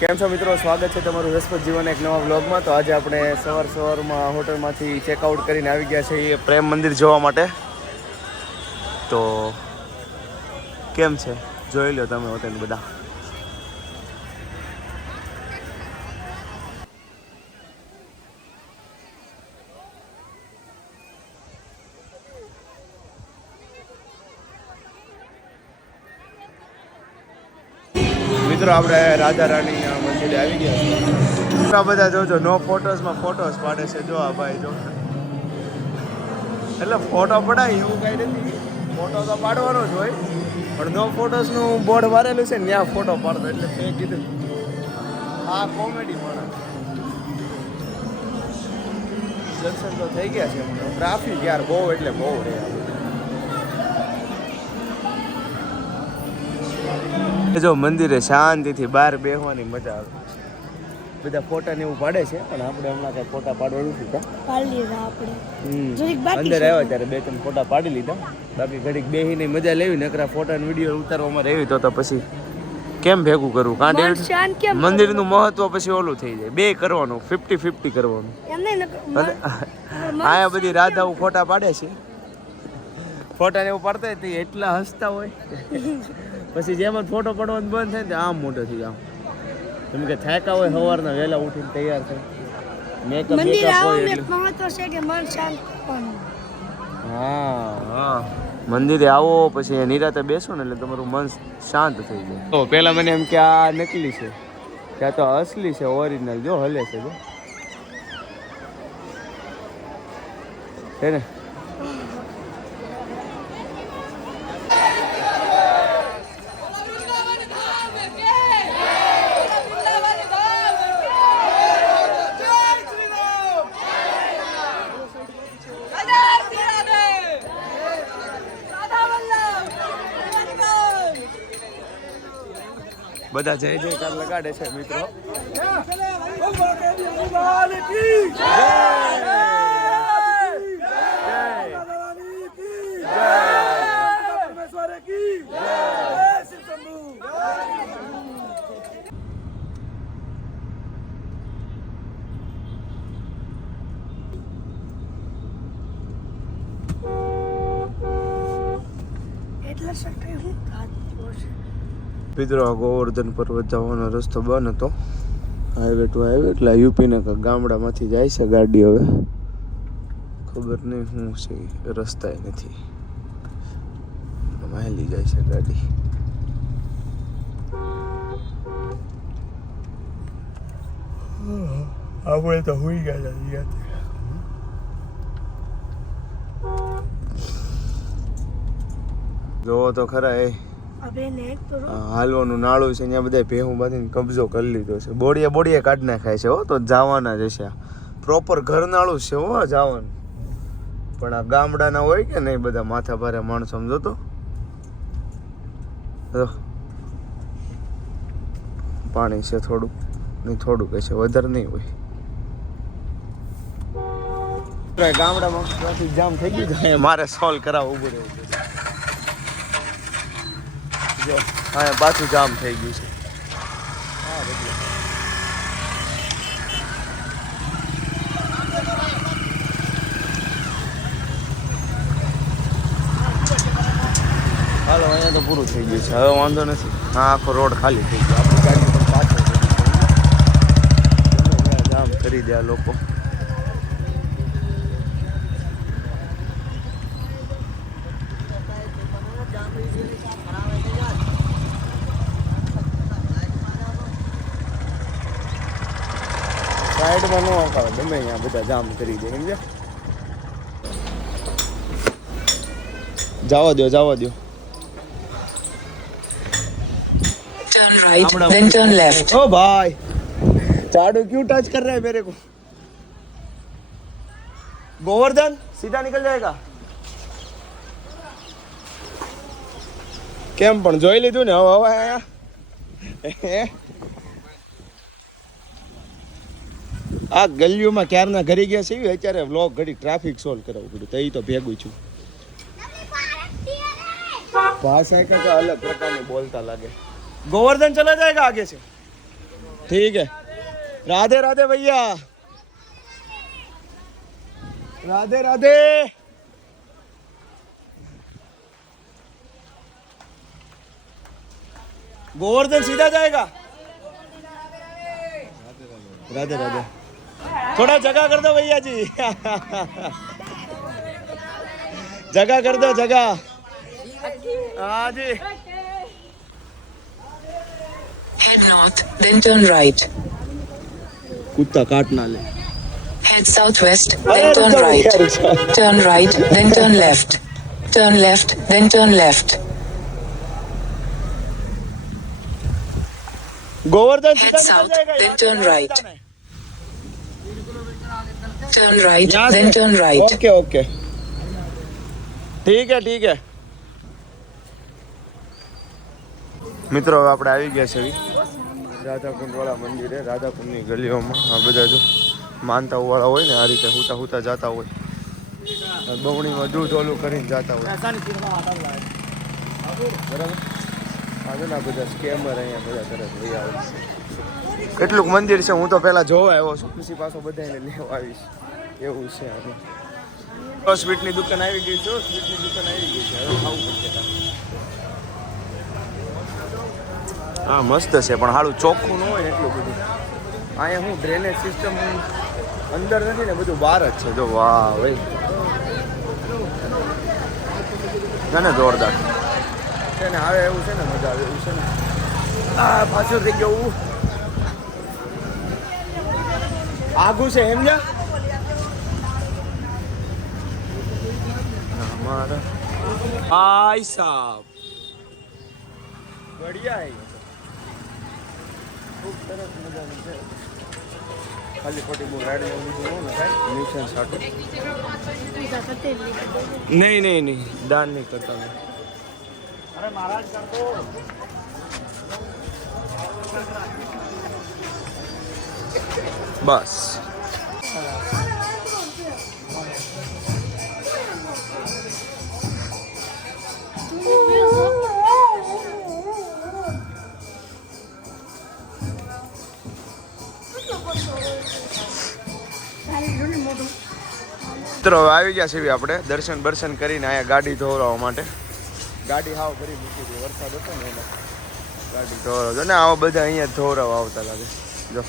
કેમ છો મિત્રો, સ્વાગત છે તમારું રસપ્રદ જીવન એક નવા વ્લોગમાં. તો આજે આપણે સવારમાં હોટલમાંથી ચેકઆઉટ કરીને આવી ગયા છીએ પ્રેમ મંદિર જોવા માટે. તો કેમ છે જોઈ લો તમે હોટેલ બધા. મિત્રો આપણે રાધા રાણી મંદિરે આવી ગયા છે. બધા જોજો નો ફોટોઝમાં ફોટોઝ પાડે છે. જો આ ભાઈ જો, એટલે ફોટો પડાય એવું કાંઈ નથી, ફોટો તો પાડવાનો જ હોય, પણ નો ફોટોઝનું બોર્ડ મારેલું છે ને ત્યાં ફોટો પાડતો, એટલે મેં કીધું આ કોમેડી મળે. દર્શન તો થઈ ગયા છે, ટ્રાફિક યાર બહુ એટલે બહુ રહે. જો મંદિરે શાંતિથી બહાર બેસવાની મજા આવે. બધા ફોટા ને એવું પાડે છે, પણ આપણે હમણાં કઈ ફોટા પાડવા નથી. અંદર આવ્યા ત્યારે 2-3 ફોટા પાડી લીધા. બાકી ઘડીક બેસીને મજા લેવી, નકરા ફોટા વિડીયો ઉતારવામાં રહેવી તો પછી કેમ ભેગું કરવું? કારણ મંદિરનું મહત્વ પછી ઓલું થઈ જાય. બે કરવાનું, 50-50 કરવાનું. આયા બધી રાધાઓ ફોટા પાડે છે, ફોટા ને એવું પાડતા હોય એટલા હસતા હોય. પછી જેમાં ફોટો પડવાનો બંધ થાય ને આમ મોટો થઈ આમ તમે કે થાકા હોય, સવારના વહેલા ઉઠીને તૈયાર થાય, મેકઅપ હોય એટલે મહત્વ છે કે મન શાંત કરવાનું. હા, મંદિરે આવો પછી નિરાતે બેસો ને એટલે તમારું મન શાંત થઈ જાય. તો પહેલા મને એમ કે આ નકલી છે, ત્યાં તો અસલી છે, ઓરિજિનલ. જો હલે છે, જો છે ને. બધા જય જયકાર લગાડે છે મિત્રો. મિત્રો ગોવર્ધન પર્વત જવાનો રસ્તો બંધ હતો, હાઈવે ટુ હાઈવે, એટલે યુપીના ગામડામાંથી જાય છે ગાડી. હવે ખબર નહીં શું છે, રસ્તા નથી, હાલી જાય છે ગાડી. આપણે તો હોઈ ગયા છે. જોવો તો ખરા એ હાલવાનું નાળું છે, ત્યાં બધા ભેહું બાંધીને કબજો કરી લીધો છે. બોડીએ કાઢી નાખાય છે. તો જવાના જ હશે, પ્રોપર ઘર નાળું છે હો જવાનું. પણ આ ગામડાના હોય કે નહીં, બધા માથા ભારે માણસો. સમજો તો પાણી છે થોડું, નહીં થોડુંક હશે, વધારે નહીં હોય. ગામડામાં ટ્રાફિક જામ થઈ ગયું, મારે સોલ્વ કરાવવું ઉભું રહેવું પડે. હા, પાછું જામ થઈ ગયું છે. હાલો, અહીંયા તો પૂરું થઈ ગયું છે, હવે વાંધો નથી. હા, આખો રોડ ખાલી થઈ ગયો. આપણી ગાડી પણ પાછળ જામ કરી દે આ લોકો. સાઈડમાં ન આવતા, ગમે અહીંયા બધા જામ કરી દે. સમજ્યા? જવા દો. Turn right, then turn left. ओ भाई, झाड़ू क्यों टच कर रहा है मेरे को? गोवर्धन सीधा निकल जाएगा. કેમ પણ જોઈ લીધું ને? હવે આયા આ ગલીઓમાં ક્યારના ઘરી ગયા છે. અત્યારે વ્લોગ ઘડી ટ્રાફિક સોલ્વ કરાવવું પડ્યું, તો એ તો ભેગું છું. भाषा का अलग प्रकार में बोलता लगे. गोवर्धन चला जाएगा आगे से. ठीक है राधे राधे भैया राधे राधे गोवर्धन सीधा जाएगा राधे राधे थोड़ा जगह कर दो भैया जी जगह कर दो जगह हाँ जी Head north, then turn right. कुत्ता काट ना ले Head southwest, then turn right. Turn right, then turn left. Turn left, then turn left. Govardhan Head सीधा south, निकल जाएगा then यहाँ से, turn यहाँ right. सीधा नहीं। Turn right, यहाँ then से- turn right. ओके ओके ठीक है મિત્રો હવે આપણે આવી ગયા છે રાધાકુંડ વાળા મંદિરે રાધાકુંડની ગલીઓમાં આ બધા જો માનતા વાળા હોય ને આ રીતે હુતા જતા હોય બવણીમાં દૂધ ઓલું કરીને જતા હોય બરાબર આ બધા સ્કેમર અહીંયા બધા તરફ લઈ આવે છે કેટલુંક મંદિર છે હું તો પહેલા જોવા આવ્યો છું પછી પાછો બધાને લેવા આવીશ એવું છે તો સ્વીટની દુકાન આવી ગઈ છે સ્વીટની દુકાન આવી ગઈ છે હવે ખાવું પડશે હા મસ્ત છે પણ હાલું ચોખ્ખું ન હોય ને એટલું બધું અહીંયા હું ડ્રેનેજ સિસ્ટમ અંદર નથી ને બધું બહાર જ છે જો વાહ ભાઈ ના ના જોરદાર છે ને આવે એવું છે ને મજા આવે એવું છે ને આ પાછું થઈ ગયું આગું છે એમ જા हमारा भाई साहब बढ़िया है खूब सरस મજાનું છે ખાલી ખોટી બહુ રાઈડ ને બધું ન થાય મિશન સાટું નહીં દાન નહીં કરતા મેં અરે મહારાજ કર દો બસ મિત્રો હવે આવી ગયા છે આપણે દર્શન કરીને અહીંયા ગાડી ધોવડાવવા માટે ગાડી હાવ ભરી મૂકી હતી વરસાદ હતો ને એમાં ગાડી ધોવડાવતો ને આવા બધા અહીંયા ધોવડાવવા આવતા લાગે જો